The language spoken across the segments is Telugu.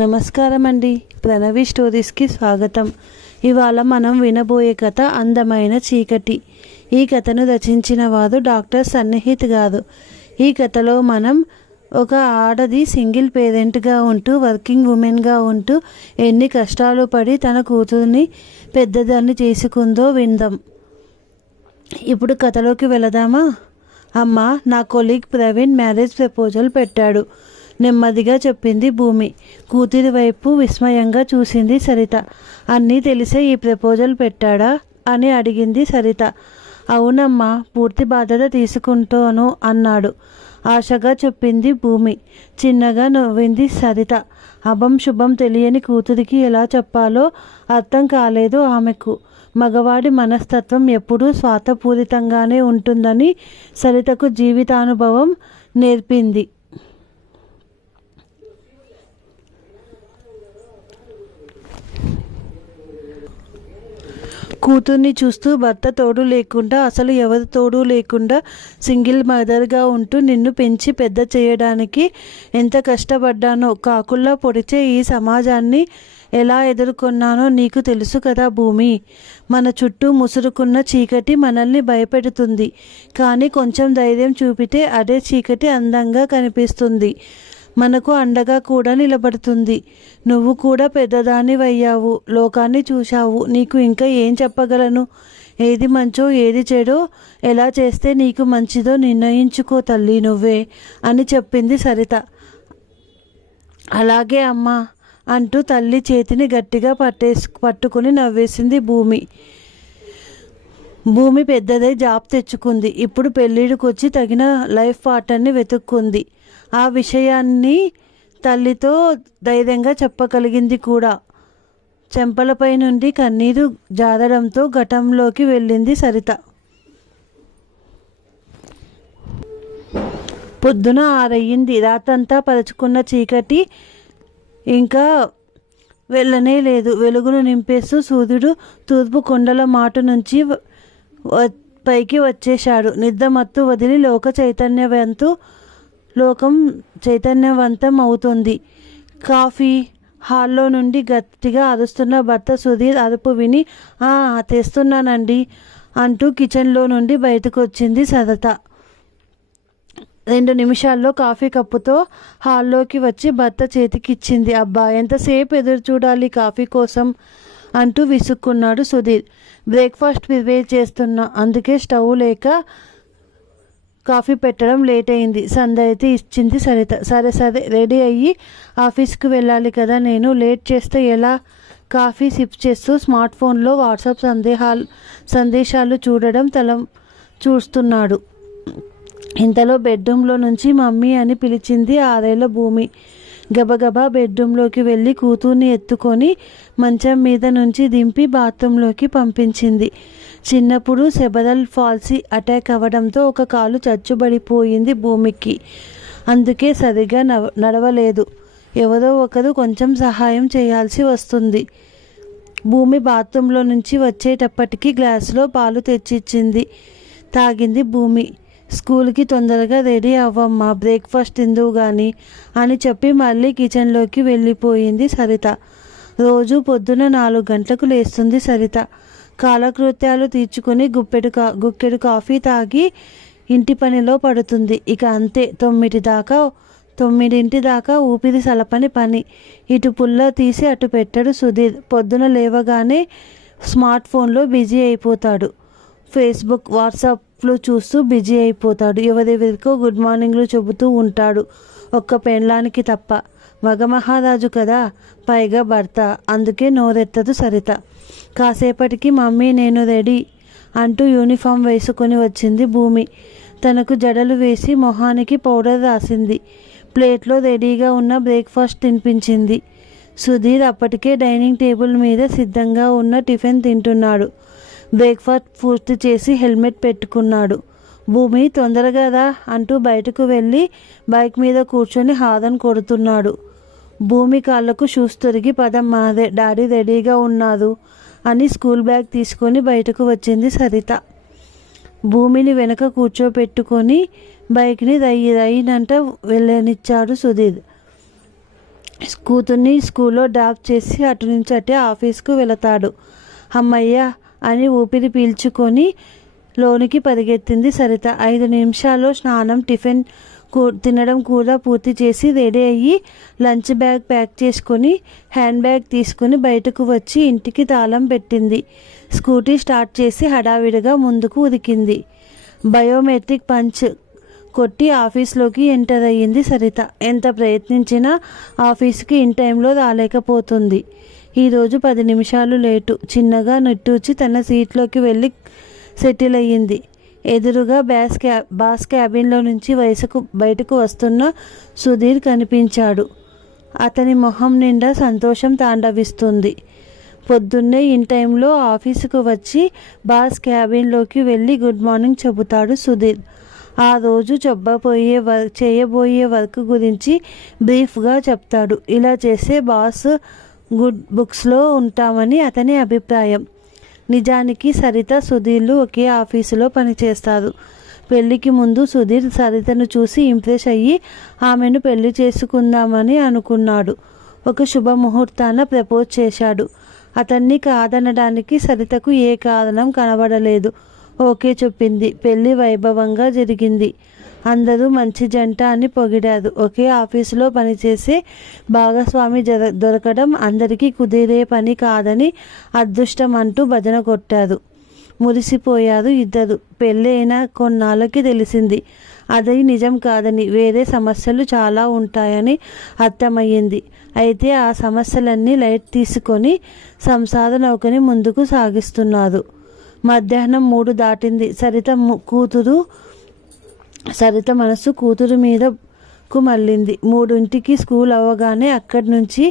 నమస్కారం అండి. ప్రణవి స్టోరీస్కి స్వాగతం. ఇవాళ మనం వినబోయే కథ అందమైన చీకటి. ఈ కథను రచించిన వారు డాక్టర్ సన్నిహిత్ గారు. ఈ కథలో మనం ఒక ఆడది సింగిల్ పేరెంట్గా ఉంటూ వర్కింగ్ ఉమెన్గా ఉంటూ ఎన్ని కష్టాలు పడి తన కూతుర్ని పెద్దదాన్ని చేసుకుందో విందాం. ఇప్పుడు కథలోకి వెళదామా? అమ్మ, నా కొలీగ్ ప్రవీణ్ మ్యారేజ్ ప్రపోజల్ పెట్టాడు, నెమ్మదిగా చెప్పింది భూమి. కూతురి వైపు విస్మయంగా చూసింది సరిత. అన్నీ తెలిసే ఈ ప్రపోజల్ పెట్టాడా అని అడిగింది సరిత. అవునమ్మా, పూర్తి బాధ్యత తీసుకుంటాను అన్నాడు ఆశగా చెప్పింది భూమి. చిన్నగా నవ్వింది సరిత. అభం శుభం తెలియని కూతురికి ఎలా చెప్పాలో అర్థం కాలేదు ఆమెకు. మగవాడి మనస్తత్వం ఎప్పుడూ స్వార్థపూరితంగానే ఉంటుందని సరితకు జీవితానుభవం నేర్పింది. కూతుర్ని చూస్తూ భర్త తోడు లేకుండా, అసలు ఎవరి తోడు లేకుండా సింగిల్ మదర్గా ఉంటూ నిన్ను పెంచి పెద్ద చేయడానికి ఎంత కష్టపడ్డానో, కాకుల్లా పొడిచే ఈ సమాజాన్ని ఎలా ఎదుర్కొన్నానో నీకు తెలుసు కదా భూమి. మన చుట్టూ ముసురుకున్న చీకటి మనల్ని భయపెడుతుంది, కానీ కొంచెం ధైర్యం చూపితే అదే చీకటి అందంగా కనిపిస్తుంది, మనకు అండగా కూడా నిలబడుతుంది. నువ్వు కూడా పెద్దదానివయ్యావు, లోకాన్ని చూశావు, నీకు ఇంకా ఏం చెప్పగలను? ఏది మంచో ఏది చెడో, ఎలా చేస్తే నీకు మంచిదో నిర్ణయించుకో తల్లి నువ్వే అని చెప్పింది సరిత. అలాగే అమ్మా అంటూ తల్లి చేతిని గట్టిగా పట్టుకుని నవ్వేసింది భూమి. భూమి పెద్దదై జాబ్ తెచ్చుకుంది. ఇప్పుడు పెళ్ళిడికొచ్చి తగిన లైఫ్ పార్ట్నర్ని వెతుక్కుంది. ఆ విషయాన్ని తల్లితో ధైర్యంగా చెప్పగలిగింది కూడా. చెంపలపై నుండి కన్నీరు జారడంతో ఘటంలోకి వెళ్ళింది సరిత. పొద్దున 6 అయ్యింది. రాత్రంతా పరుచుకున్న చీకటి ఇంకా వెళ్ళనే లేదు. వెలుగును నింపేస్తూ సూర్యుడు తూర్పు కొండల మాటు నుంచి పైకి వచ్చేశాడు. నిద్రమత్తు వదిలి లోకం చైతన్యవంతం అవుతుంది. కాఫీ హాల్లో నుండి గట్టిగా అరుస్తున్న భర్త సుధీర్ అరుపు విని తెస్తున్నానండి అంటూ కిచెన్లో నుండి బయటకు వచ్చింది సరిత. 2 నిమిషాల్లో కాఫీ కప్పుతో హాల్లోకి వచ్చి భర్త చేతికిచ్చింది. అబ్బా, ఎంతసేపు ఎదురు చూడాలి కాఫీ కోసం అంటూ విసుక్కున్నాడు సుధీర్. బ్రేక్ఫాస్ట్ ప్రిపేర్ చేస్తున్నా, అందుకే స్టవ్ లేక కాఫీ పెట్టడం లేట్ అయింది. సందైతే ఇచ్చింది సరిత. సరే రెడీ అయ్యి ఆఫీస్కి వెళ్ళాలి కదా, నేను లేట్ చేస్తే ఎలా? కాఫీ సిప్ చేస్తూ స్మార్ట్ ఫోన్లో వాట్సాప్ సందేశాలు చూస్తున్నాడు. ఇంతలో బెడ్రూమ్లో నుంచి మమ్మీ అని పిలిచింది 6 ఏళ్ల భూమి. గబగబా బెడ్రూమ్లోకి వెళ్ళి కూతుర్ని ఎత్తుకొని మంచం మీద నుంచి దింపి బాత్రూంలోకి పంపించింది. చిన్నప్పుడు సెబరల్ పాల్సీ అటాక్ అవ్వడంతో ఒక కాలు చచ్చుబడిపోయింది భూమికి. అందుకే సరిగా నడవలేదు. ఎవరో ఒకరు కొంచెం సహాయం చేయాల్సి వస్తుంది. భూమి బాత్రూంలో నుంచి వచ్చేటప్పటికి గ్లాసులో పాలు తెచ్చిచ్చింది. తాగింది భూమి. స్కూల్కి తొందరగా రెడీ అవ్వమ్మా, బ్రేక్ఫాస్ట్ తిందువు కానీ అని చెప్పి మళ్ళీ కిచెన్లోకి వెళ్ళిపోయింది సరిత. రోజు పొద్దున 4 గంటలకు లేస్తుంది సరిత. కాలకృత్యాలు తీర్చుకొని గుక్కెడు కాఫీ తాగి ఇంటి పనిలో పడుతుంది. ఇక అంతే, 9 దాకా ఊపిరి సలపని పని. ఇటు పుల్ల తీసి అటు పెట్టడు సుధీర్. పొద్దున లేవగానే స్మార్ట్ ఫోన్లో బిజీ అయిపోతాడు. ఫేస్బుక్, వాట్సాప్లు చూస్తూ బిజీ అయిపోతాడు. ఎవరెవరికో గుడ్ మార్నింగ్లు చెబుతూ ఉంటాడు, ఒక్క పెండ్లానికి తప్ప. మగ మహారాజు కదా, పైగా భర్త, అందుకే నోరెత్తదు సరిత. కాసేపటికి మమ్మీ నేను రెడీ అంటూ యూనిఫామ్ వేసుకొని వచ్చింది భూమి. తనకు జడలు వేసి మొహానికి పౌడర్ రాసింది. ప్లేట్లో రెడీగా ఉన్న బ్రేక్ఫాస్ట్ తినిపించింది. సుధీర్ అప్పటికే డైనింగ్ టేబుల్ మీద సిద్ధంగా ఉన్న టిఫిన్ తింటున్నాడు. బ్రేక్ఫాస్ట్ పూర్తి చేసి హెల్మెట్ పెట్టుకున్నాడు. భూమి తొందరగా రా అంటూ బయటకు వెళ్ళి బైక్ మీద కూర్చొని హారన్ కొడుతున్నాడు. భూమి కాళ్ళకు షూస్ తొరిగి పదమ్మా, డాడీ రెడీగా ఉన్నారు అని స్కూల్ బ్యాగ్ తీసుకొని బయటకు వచ్చింది సరిత. భూమిని వెనక కూర్చోపెట్టుకొని బైక్ని రయ్యినంట వెళ్ళనిచ్చాడు సుధీర్. కూతుర్ని స్కూల్లో డ్రాప్ చేసి అటు నుంచి అటే ఆఫీస్కు వెళతాడు. అమ్మయ్య అని ఊపిరి పీల్చుకొని లోనికి పరిగెత్తింది సరిత. 5 నిమిషాల్లో స్నానం, టిఫిన్ తినడం కూడా పూర్తి చేసి రెడీ అయ్యి లంచ్ బ్యాగ్ ప్యాక్ చేసుకొని హ్యాండ్ బ్యాగ్ తీసుకుని బయటకు వచ్చి ఇంటికి తాళం పెట్టింది. స్కూటీ స్టార్ట్ చేసి హడావిడిగా ముందుకు ఉరికింది. బయోమెట్రిక్ పంచ్ కొట్టి ఆఫీస్లోకి ఎంటర్ అయ్యింది సరిత. ఎంత ప్రయత్నించినా ఆఫీస్కి ఇన్ టైంలో రాలేకపోతుంది. ఈరోజు 10 నిమిషాలు లేటు. చిన్నగా నిట్టూర్చి తన సీట్లోకి వెళ్ళి సెటిల్ అయ్యింది. ఎదురుగా బాస్ క్యాబిన్లో నుంచి బయటకు వస్తున్న సుధీర్ కనిపించాడు. అతని మొహం నిండా సంతోషం తాండవిస్తుంది. పొద్దున్నే ఇన్ టైంలో ఆఫీసుకు వచ్చి బాస్ క్యాబిన్లోకి వెళ్ళి గుడ్ మార్నింగ్ చెబుతాడు సుధీర్. ఆ రోజు చేయబోయే వర్క్ గురించి బ్రీఫ్గా చెప్తాడు. ఇలా చేస్తే బాస్ గుడ్ బుక్స్లో ఉంటామని అతని అభిప్రాయం. నిజానికి సరిత, సుధీర్లు ఒకే ఆఫీసులో పనిచేస్తారు. పెళ్లికి ముందు సుధీర్ సరితను చూసి ఇంప్రెస్ అయ్యి ఆమెను పెళ్లి చేసుకుందామని అనుకున్నాడు. ఒక శుభముహూర్తాన ప్రపోజ్ చేశాడు. అతన్ని కాదనడానికి సరితకు ఏ కారణం కనబడలేదు. ఓకే చెప్పింది. పెళ్లి వైభవంగా జరిగింది. అందరూ మంచి జంట అని పొగిడారు. ఒకే ఆఫీసులో పనిచేసే భాగస్వామి దొరకడం అందరికీ కుదిరే పని కాదని అదృష్టం అంటూ భజన కొట్టారు. మురిసిపోయారు ఇద్దరు. పెళ్ళైన కొన్నాళ్ళకి తెలిసింది అది నిజం కాదని, వేరే సమస్యలు చాలా ఉంటాయని అర్థమయ్యింది. అయితే ఆ సమస్యలన్నీ లైట్ తీసుకొని సంసార నౌకని ముందుకు సాగిస్తున్నారు. మధ్యాహ్నం 3 దాటింది. సరిత మనసు కూతురు మీదకు మళ్ళింది. 3ంటికి స్కూల్ అవ్వగానే అక్కడి నుంచి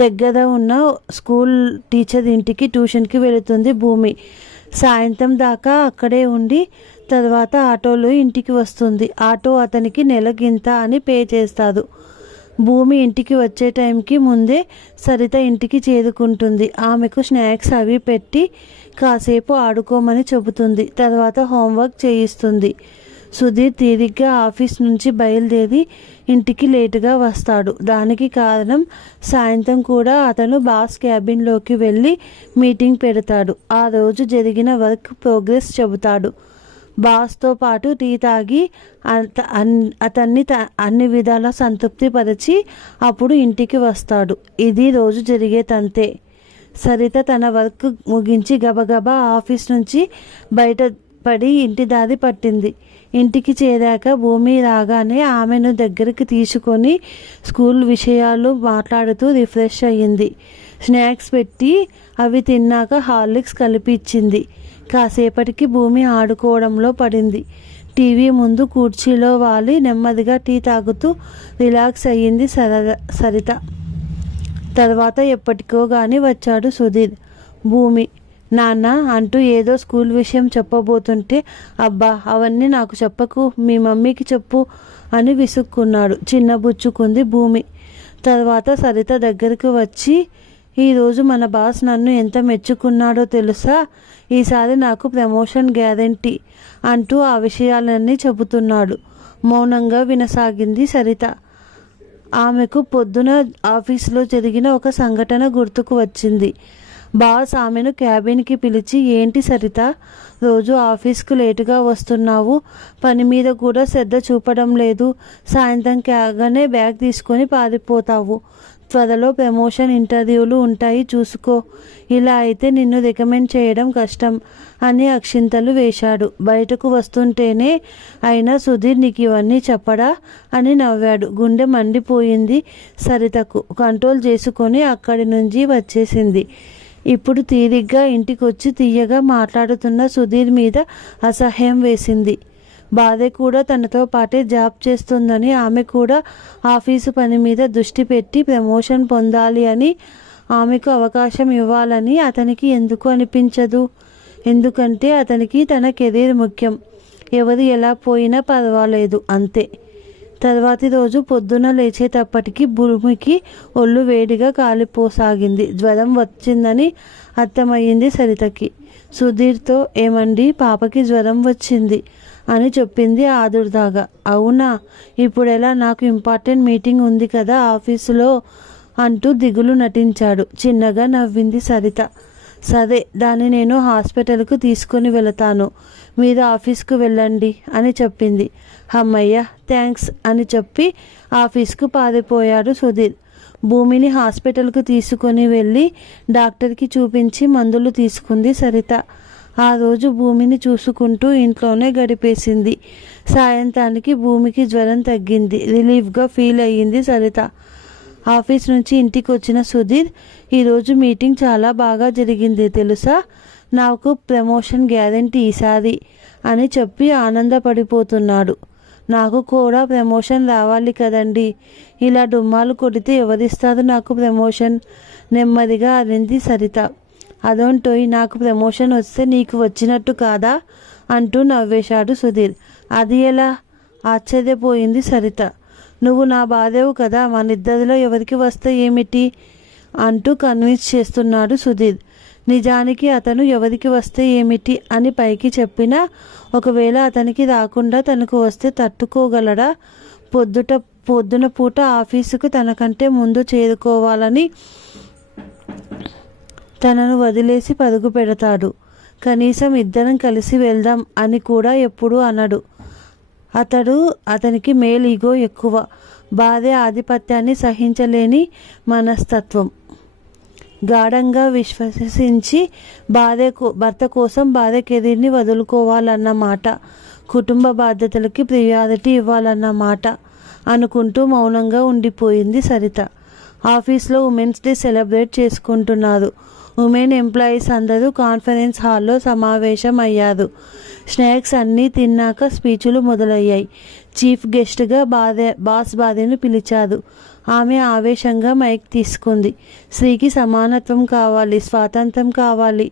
దగ్గర ఉన్న స్కూల్ టీచర్ ఇంటికి ట్యూషన్కి వెళుతుంది భూమి. సాయంత్రం దాకా అక్కడే ఉండి తర్వాత ఆటోలో ఇంటికి వస్తుంది. ఆటో అతనికి నెలకింత అని పే చేస్తాడు. భూమి ఇంటికి వచ్చే టైంకి ముందే సరిత ఇంటికి చేరుకుంటుంది. ఆమెకు స్నాక్స్ అవి పెట్టి కాసేపు ఆడుకోమని చెబుతుంది. తర్వాత హోంవర్క్ చేయిస్తుంది. సుధీర్ తీరిగ్గా ఆఫీస్ నుంచి బయలుదేరి ఇంటికి లేటుగా వస్తాడు. దానికి కారణం సాయంత్రం కూడా అతను బాస్ క్యాబిన్లోకి వెళ్ళి మీటింగ్ పెడతాడు. ఆ రోజు జరిగిన వర్క్ ప్రోగ్రెస్ చెబుతాడు. బాస్తో పాటు టీ తాగి అతన్ని అన్ని విధాలా సంతృప్తి పరిచి అప్పుడు ఇంటికి వస్తాడు. ఇది రోజు జరిగే తంతే. సరిత తన వర్క్ ముగించి గబగబా ఆఫీస్ నుంచి బయటపడి ఇంటి దారి పట్టింది. ఇంటికి చేరాక భూమి రాగానే ఆమెను దగ్గరికి తీసుకొని స్కూల్ విషయాలు మాట్లాడుతూ రిఫ్రెష్ అయ్యింది. స్నాక్స్ పెట్టి అవి తిన్నాక హార్లిక్స్ కలిపి ఇచ్చింది. కాసేపటికి భూమి ఆడుకోవడంలో పడింది. టీవీ ముందు కుర్చీలో వాలి నెమ్మదిగా టీ తాగుతూ రిలాక్స్ అయ్యింది సరిత. తర్వాత ఎప్పటికో గాని వచ్చాడు సుధీర్. భూమి నాన్న అంటూ ఏదో స్కూల్ విషయం చెప్పబోతుంటే, అబ్బా అవన్నీ నాకు చెప్పకు, మీ మమ్మీకి చెప్పు అని విసుక్కున్నాడు. చిన్నబుచ్చుకుంది భూమి. తర్వాత సరిత దగ్గరికి వచ్చి, ఈరోజు మన బాస్ నన్ను ఎంత మెచ్చుకున్నాడో తెలుసా, ఈసారి నాకు ప్రమోషన్ గ్యారెంటీ అంటూ ఆ విషయాలన్నీ చెబుతున్నాడు. మౌనంగా వినసాగింది సరిత. ఆమెకు పొద్దున ఆఫీసులో జరిగిన ఒక సంఘటన గుర్తుకు వచ్చింది. బాస్ ఆమెను క్యాబిన్కి పిలిచి, ఏంటి సరిత, రోజు ఆఫీస్కు లేటుగా వస్తున్నావు, పని మీద కూడా శ్రద్ధ చూపడం లేదు, సాయంత్రం కాగానే బ్యాగ్ తీసుకొని పారిపోతావు, త్వరలో ప్రమోషన్ ఇంటర్వ్యూలు ఉంటాయి చూసుకో, ఇలా అయితే నిన్ను రికమెండ్ చేయడం కష్టం అని అక్షింతలు వేశాడు. బయటకు వస్తుంటేనే, అయినా సుధీర్ నీకు ఇవన్నీ చెప్పడా అని నవ్వాడు. గుండె మండిపోయింది సరితకు. కంట్రోల్ చేసుకొని అక్కడి నుంచి వచ్చేసింది. ఇప్పుడు తీరిగ్గా ఇంటికొచ్చి తీయగా మాట్లాడుతున్న సుధీర్ మీద అసహ్యం వేసింది. భార్య కూడా తనతో పాటే జాబ్ చేస్తుందని, ఆమె కూడా ఆఫీసు పని మీద దృష్టి పెట్టి ప్రమోషన్ పొందాలి అని, ఆమెకు అవకాశం ఇవ్వాలని అతనికి ఎందుకు అనిపించదు? ఎందుకంటే అతనికి తన కెరీర్ ముఖ్యం. ఎవరు ఎలా పోయినా పర్వాలేదు, అంతే. తర్వాతి రోజు పొద్దున లేచేటప్పటికి భూమికి ఒళ్ళు వేడిగా కాలిపోసాగింది. జ్వరం వచ్చిందని అర్థమయ్యింది సరితకి. సుధీర్తో, ఏమండి పాపకి జ్వరం వచ్చింది అని చెప్పింది ఆదుర్దాగా. అవునా, ఇప్పుడెలా, నాకు ఇంపార్టెంట్ మీటింగ్ ఉంది కదా ఆఫీసులో అంటూ దిగులు నటించాడు. చిన్నగా నవ్వింది సరిత. సరే, దాన్ని నేను హాస్పిటల్కు తీసుకొని వెళతాను, మీరు ఆఫీస్కు వెళ్ళండి అని చెప్పింది. అమ్మయ్య, థ్యాంక్స్ అని చెప్పి ఆఫీస్కు పారిపోయాడు సుధీర్. భూమిని హాస్పిటల్కు తీసుకొని వెళ్ళి డాక్టర్కి చూపించి మందులు తీసుకుంది సరిత. ఆ రోజు భూమిని చూసుకుంటూ ఇంట్లోనే గడిపేసింది. సాయంత్రానికి భూమికి జ్వరం తగ్గింది. రిలీఫ్గా ఫీల్ అయ్యింది సరిత. ఆఫీస్ నుంచి ఇంటికి వచ్చిన సుధీర్, ఈరోజు మీటింగ్ చాలా బాగా జరిగింది తెలుసా, నాకు ప్రమోషన్ గ్యారెంటీ ఈసారి అని చెప్పి ఆనందపడిపోతున్నాడు. నాకు కూడా ప్రమోషన్ రావాలి కదండి, ఇలా డుమ్మాలు కొడితే ఎవరిస్తారు నాకు ప్రమోషన్, నెమ్మదిగా అరింది సరిత. అదొంటోయ్, నాకు ప్రమోషన్ వస్తే నీకు వచ్చినట్టు కాదా అంటూ నవ్వేశాడు సుధీర్. అది ఎలా? ఆశ్చర్యపోయింది సరిత. నువ్వు నా భార్యవు కదా, మనిద్దరిలో ఎవరికి వస్తే ఏమిటి అంటూ కన్విన్స్ చేస్తున్నాడు సుధీర్. నిజానికి అతను ఎవరికి వస్తే ఏమిటి అని పైకి చెప్పినా, ఒకవేళ అతనికి రాకుండా తనకు వస్తే తట్టుకోగలడా? పొద్దున పూట ఆఫీసుకు తనకంటే ముందు చేరుకోవాలని తనను వదిలేసి పరుగు పెడతాడు. కనీసం ఇద్దరం కలిసి వెళ్దాం అని కూడా ఎప్పుడూ అనడు. అతనికి మేల్ ఈగో ఎక్కువ, భార్య ఆధిపత్యాన్ని సహించలేని మనస్తత్వం. గాఢంగా విశ్వసించి భర్త కోసం భార్య కెరీర్ని వదులుకోవాలన్నమాట, కుటుంబ బాధ్యతలకి ప్రియారిటీ ఇవ్వాలన్నమాట అనుకుంటూ మౌనంగా ఉండిపోయింది సరిత. ఆఫీస్లో ఉమెన్స్ డే సెలబ్రేట్ చేసుకుంటున్నారు. ఉమెన్ ఎంప్లాయీస్ అందరూ కాన్ఫరెన్స్ హాల్లో సమావేశం అయ్యారు. స్నాక్స్ అన్నీ తిన్నాక స్పీచులు మొదలయ్యాయి. చీఫ్ గెస్ట్గా బాస్ భార్యను పిలిచారు. ఆమె ఆవేశంగా మైక్ తీసుకుంది. స్త్రీకి సమానత్వం కావాలి, స్వాతంత్రం కావాలి,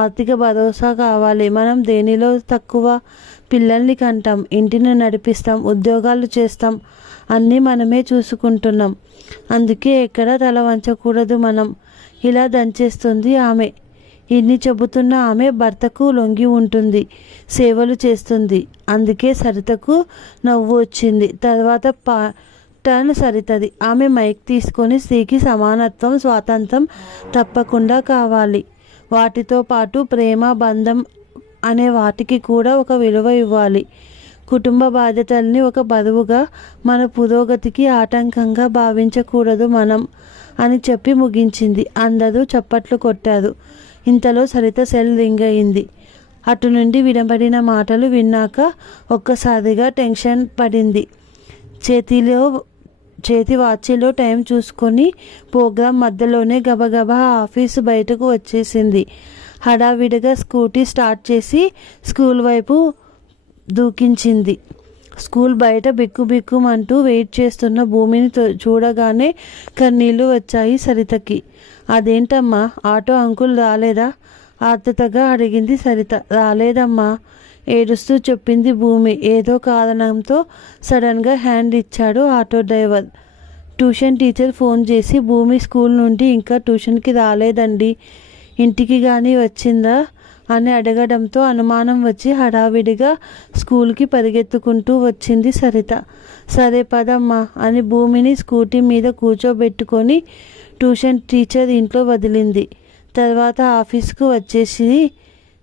ఆర్థిక భరోసా కావాలి. మనం దేనిలో తక్కువ? పిల్లల్ని కంటాం, ఇంటిని నడిపిస్తాం, ఉద్యోగాలు చేస్తాం, అన్నీ మనమే చూసుకుంటున్నాం. అందుకే ఎక్కడ తల వంచకూడదు మనం. ఇలా దంచేస్తుంది ఆమె. ఇన్ని చెబుతున్న ఆమె భర్తకు లొంగి ఉంటుంది, సేవలు చేస్తుంది. అందుకే సరితకు నవ్వు వచ్చింది. తర్వాత టర్న్ సరితది. ఆమె మైక్ తీసుకొని, స్త్రీకి సమానత్వం, స్వాతంత్రం తప్పకుండా కావాలి, వాటితో పాటు ప్రేమ, బంధం అనే వాటికి కూడా ఒక విలువ ఇవ్వాలి. కుటుంబ బాధ్యతల్ని ఒక బరువుగా, మన పురోగతికి ఆటంకంగా భావించకూడదు మనం అని చెప్పి ముగించింది. అందరూ చప్పట్లు కొట్టారు. ఇంతలో సరిత సెల్ రింగ్ అయింది. అటు నుండి వినబడిన మాటలు విన్నాక ఒక్కసారిగా టెన్షన్ పడింది. చేతి వాచిలో టైం చూసుకొని ప్రోగ్రాం మధ్యలోనే గబగబా ఆఫీసు బయటకు వచ్చేసింది. హడావిడిగా స్కూటీ స్టార్ట్ చేసి స్కూల్ వైపు దూకించింది. స్కూల్ బయట బిక్కుబిక్కుమంటూ వెయిట్ చేస్తున్న భూమిని చూడగానే కన్నీళ్లు వచ్చాయి సరితకి. అదేంటమ్మా, ఆటో అంకుల్ రాలేదా? ఆతృతగా అడిగింది సరిత. రాలేదమ్మా, ఏడుస్తూ చెప్పింది భూమి. ఏదో కారణంతో సడన్గా హ్యాండ్ ఇచ్చాడు auto driver. Tuition teacher phone చేసి, భూమి స్కూల్ నుండి ఇంకా ట్యూషన్కి రాలేదండి, ఇంటికి కానీ వచ్చిందా అని అడగడంతో అనుమానం వచ్చి హడావిడిగా స్కూల్కి పరిగెత్తుకుంటూ వచ్చింది సరిత. సరే పదమ్మా అని భూమిని స్కూటీ మీద కూర్చోబెట్టుకొని ట్యూషన్ టీచర్ ఇంట్లో వదిలింది. తర్వాత ఆఫీస్కు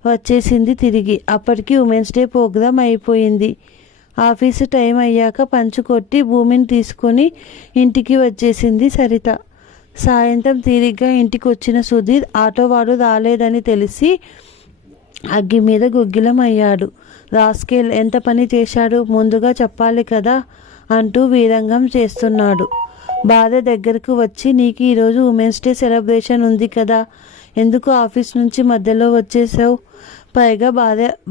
వచ్చేసింది తిరిగి. అప్పటికి ఉమెన్స్ డే ప్రోగ్రాం అయిపోయింది. ఆఫీసు టైం అయ్యాక పంచు కొట్టి భూమిని తీసుకొని ఇంటికి వచ్చేసింది సరిత. సాయంత్రం తీరిగ్గా ఇంటికి వచ్చిన సుధీర్ ఆటోవాడు రాలేదని తెలిసి అగ్గి మీద గుగ్గిలం అయ్యాడు. రాస్కేల్ ఎంత పని చేశాడు, ముందుగా చెప్పాలి కదా అంటూ వీరంగం చేస్తున్నాడు. భార్య దగ్గరకు వచ్చి, నీకు ఈరోజు ఉమెన్స్ డే సెలబ్రేషన్ ఉంది కదా, ఎందుకు ఆఫీస్ నుంచి మధ్యలో వచ్చేసావు? పైగా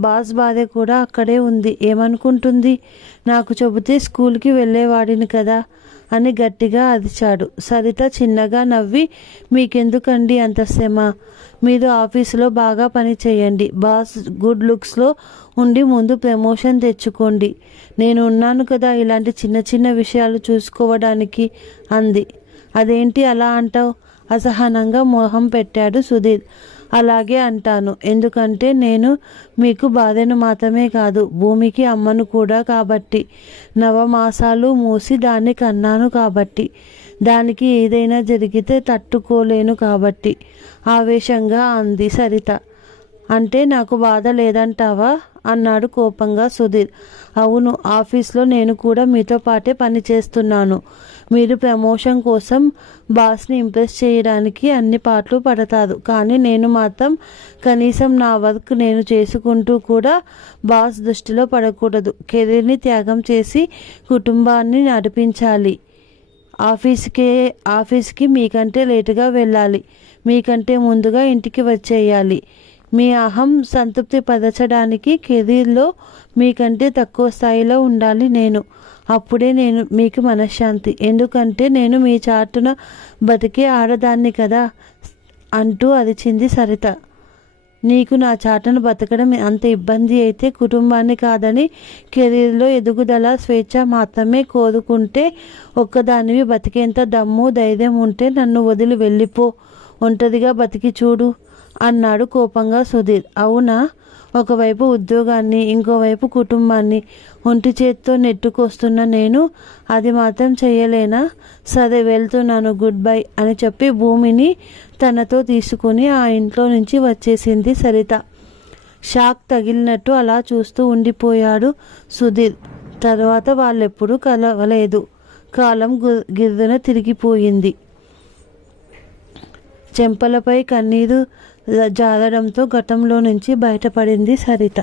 బాస్ భార్య కూడా అక్కడే ఉంది, ఏమనుకుంటుంది? నాకు చెబితే స్కూల్కి వెళ్ళేవాడిని కదా అని గట్టిగా అరిచాడు. సరిత చిన్నగా నవ్వి, మీకెందుకండి అంత శ్రమ, మీరు ఆఫీసులో బాగా పని చేయండి, బాస్ గుడ్ లుక్స్లో ఉండి ముందు ప్రమోషన్ తెచ్చుకోండి, నేను ఉన్నాను కదా ఇలాంటి చిన్న చిన్న విషయాలు చూసుకోవడానికి అంది. అదేంటి అలా అంటావు? అసహనంగా మొహం పెట్టాడు సుధీర్. అలాగే అంటాను, ఎందుకంటే నేను మీకు భార్యను మాత్రమే కాదు, భూమికి అమ్మను కూడా కాబట్టి, నవమాసాలు మూసి దాన్ని కన్నాను కాబట్టి. దానికి ఏదైనా జరిగితే తట్టుకోలేను కాబట్టి ఆవేశంగా అంది సరిత. అంటే నాకు బాధ లేదంటావా అన్నాడు కోపంగా సుధీర్. అవును, ఆఫీస్లో నేను కూడా మీతో పాటే పని చేస్తున్నాను. మీరు ప్రమోషన్ కోసం బాస్ని ఇంప్రెస్ చేయడానికి అన్ని పాటలు పడతారు, కానీ నేను మాత్రం కనీసం నా వర్క్ నేను చేసుకుంటూ కూడా బాస్ దృష్టిలో పడకూడదు. కెరీర్ని త్యాగం చేసి కుటుంబాన్ని నడిపించాలి. ఆఫీస్కి మీకంటే లేటుగా వెళ్ళాలి, మీకంటే ముందుగా ఇంటికి వచ్చేయాలి. మీ అహం సంతృప్తి పరచడానికి కెరీర్లో మీకంటే తక్కువ స్థాయిలో ఉండాలి నేను. అప్పుడే నేను మీకు మనశ్శాంతి. ఎందుకంటే నేను మీ చాటున బతికే ఆడదాన్ని కదా అంటూ అరిచింది సరిత. నీకు నా చాటును బతకడం అంత ఇబ్బంది అయితే కుటుంబాన్ని కాదని కెరీర్లో ఎదుగుదల స్వేచ్ఛ మాత్రమే కోరుకుంటే ఒక్కదానివి బతికేంత దమ్ము ధైర్యం ఉంటే నన్ను వదిలి వెళ్ళిపో, ఒంటరిగా బతికి చూడు అన్నాడు కోపంగా సుధీర్. అవునా, ఒకవైపు ఉద్యోగాన్ని ఇంకోవైపు కుటుంబాన్ని ఒంటి చేత్తో నెట్టుకొస్తున్న నేను అది మాత్రం చెయ్యలేనా? సరే వెళ్తున్నాను, గుడ్ బై అని చెప్పి భూమిని తనతో తీసుకుని ఆ ఇంట్లో నుంచి వచ్చేసింది సరిత. షాక్ తగిలినట్టు అలా చూస్తూ ఉండిపోయాడు సుధీర్. తర్వాత వాళ్ళెప్పుడూ కలవలేదు. కాలం గిర్రున తిరిగిపోయింది. చెంపలపై కన్నీరు జారడంతో గతంలో నుంచి బయటపడింది సరిత.